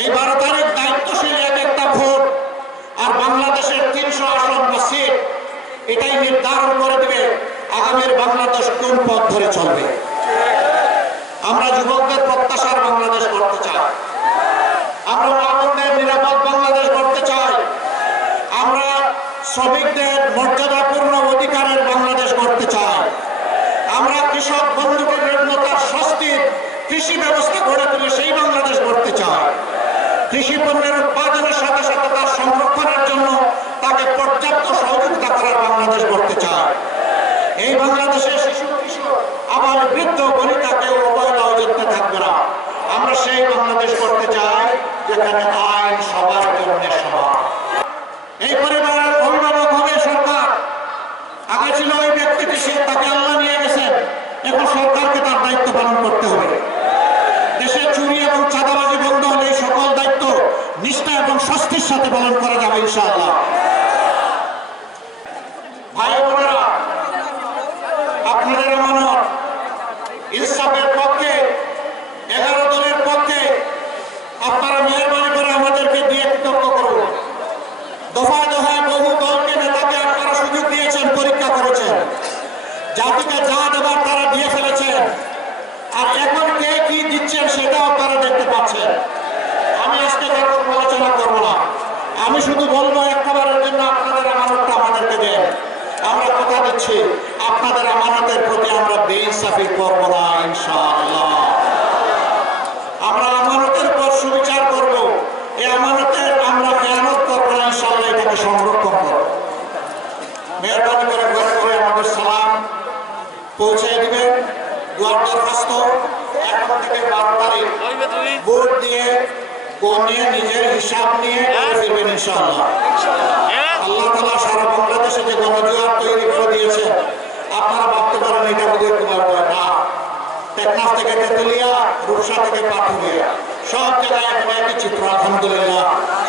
এই 12 তারিখ দায়িত্বশীল এক একটা ভোট আর বাংলাদেশের 300 আসন বা সিট এটাই নির্ধারণ করে দিবে আগামীর বাংলাদেশ কোন পথ ধরে চলবে। আমরা যুবকদের প্রত্যাশার বাংলাদেশ করতে চাই, আমরা মানবদের নিরাপদ বাংলাদেশ করতে চাই, আমরা শ্রমিকদের মর্যাদাপূর্ণ অধিকারের বাংলাদেশ করতে চাই, আমরা কৃষক বন্ধুকে নির্মতার স্বস্তির কৃষি ব্যবস্থা গড়ে তুলে সেই বাংলাদেশ করতে চাই। কৃষি পণ্যের উৎপাদনের সাথে সাথে তার সংরক্ষণের জন্য তাকে পর্যাপ্ত সহযোগিতা করার বাংলাদেশ করতে চায়। এই বাংলাদেশে শিশু কিশোর আবার বৃদ্ধ বনিতা কেউ অবহেলা যত্নে থাকবে না। আমরা সেই বাংলাদেশ করতে চাই যেখানে আইন সবার জন্য সমান। এই পরিবারের অভিভাবক হবে সরকার। আগে ছিল ওই ব্যক্তিটি, সে তাকে আল্লাহ নিয়ে গেছেন, এখন সরকারকে তার দায়িত্ব পালন করতে হবে। দেশে চুরি এবং চাঁদাবাজি বন্ধ হলে এই সকল দায়িত্ব নিষ্ঠা এবং স্বস্তির সাথে পালন করা যাবে ইনশাআল্লাহ। ভাই বোনেরা, আপনাদের আমানত ইনসাফের পক্ষে 11 দলের পক্ষে আপনারা মেহরবানি করে আমাদেরকে দিয়ে কৃতজ্ঞ করুন। দফায় দফায় বহু দলকে নেতাকে আপনারা সুযোগ দিয়েছেন, পরীক্ষা করেছেন, জাতিকে যা দেবার তারা দিয়ে ফেলেছেন, আর এখন কে কি দিচ্ছেন সেটাও আপনারা দেখতে পাচ্ছেন। আমি আজকে কারোর আলোচনা করবো না, আমি শুধু বলবো একবারের জন্য আপনাদের আমানতটা আমাদেরকে দেন। আমরা কথা দিচ্ছি আপনাদের আমানতের প্রতি আমরা বেইনসাফি করব না ইনশাআল্লাহ। আমরা আমানতের পর সুবিচার করব, এই আমানতের আমরা খেয়ানত করবো না ইনশাআল্লাহ, এটাকে সংরক্ষণ করব। মেহরবানি করে ঘরে ঘরে আমাদের সালাম পৌঁছে দিবেন। দুয়ার দরখাস্ত এখন থেকে 12 তারিখ ভোট দিয়ে নিয়ে নিজের হিসাব নিয়ে ফিরবেন ইনশাআল্লাহ। আল্লাহ তাআলা সারা বাংলাদেশে যে গণজোয়ার তৈরি করে দিয়েছেন, আপনারা ভাবতে পারেন এটা বোধহয় কুমার না। টেকনাফ থেকে তেতুলিয়া, রূপসা থেকে পাটুরিয়া, সব জায়গায় এখন একই চিত্র। আলহামদুলিল্লাহ,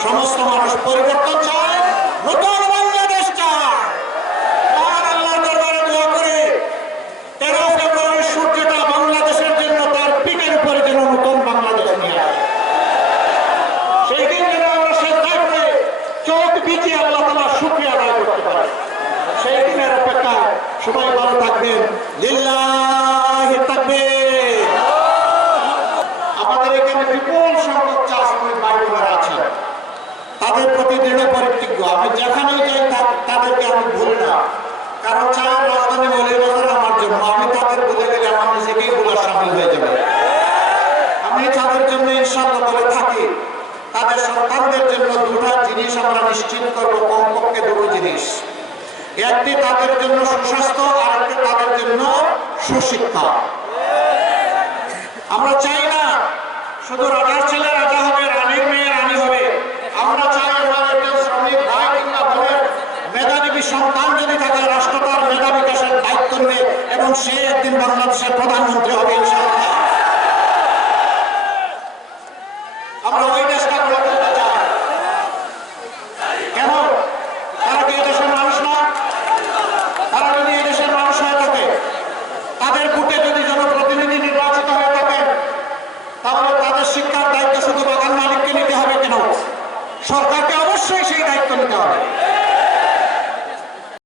সমস্ত মানুষ পরিবর্তন চায়, নতুন বাংলাদেশ চায়। আল্লাহর দরবারে দোয়া করে 13 ফেব্রুয়ারি সূর্যটা বাংলাদেশের জন্য তার পিঠের উপরে যেন নতুন বাংলাদেশ নিয়ে আসে। সেই দিন যেন আমরা শ্রদ্ধায় করে চোখ বিচিয়ে আল্লাহ তাআলা শুকরিয়া আদায় করতে পারি। সেই দিনের অপেক্ষায় সবাই ভালো থাকবেন। লিল্লাহি তাকবীর। আমাদের এখানে বিপুল সংখ্যক চা শ্রমিক ভাই বোনেরা আছেন, তাদের প্রতি দৃঢ় পরিতজ্ঞ। আমি যেখানেই যাই তাদেরকে আমি ভুলি না, কারণ চায়ের রাজধানী মৌলভীবাজার আমার জন্য। আমি তাদের ভুলে গেলে আমার নিজেকেই ভুলার সামিল হয়ে যাবে। আমি তাদের জন্য ইনশাআল্লাহ বলে থাকি, তাদের সন্তানদের জন্য 2টা জিনিস আমরা নিশ্চিত করবো, কমপক্ষে 2টো জিনিস। একটি তাদের জন্য সুস্বাস্থ্য, আর একটি তাদের জন্য সুশিক্ষা। আমরা চাই না শুধু রাজার ছেলে রাজা হবে, রানীর মেয়ে রানী হবে। আমরা চাই আমাদের শ্রমিক ভাই কিংবা বোনের মেধাবী সন্তান যদি থাকে, রাষ্ট্র তার মেধা বিকাশের দায়িত্ব নেবে এবং সে একদিন বাংলাদেশের প্রধানমন্ত্রী হবে ইনশাআল্লাহ।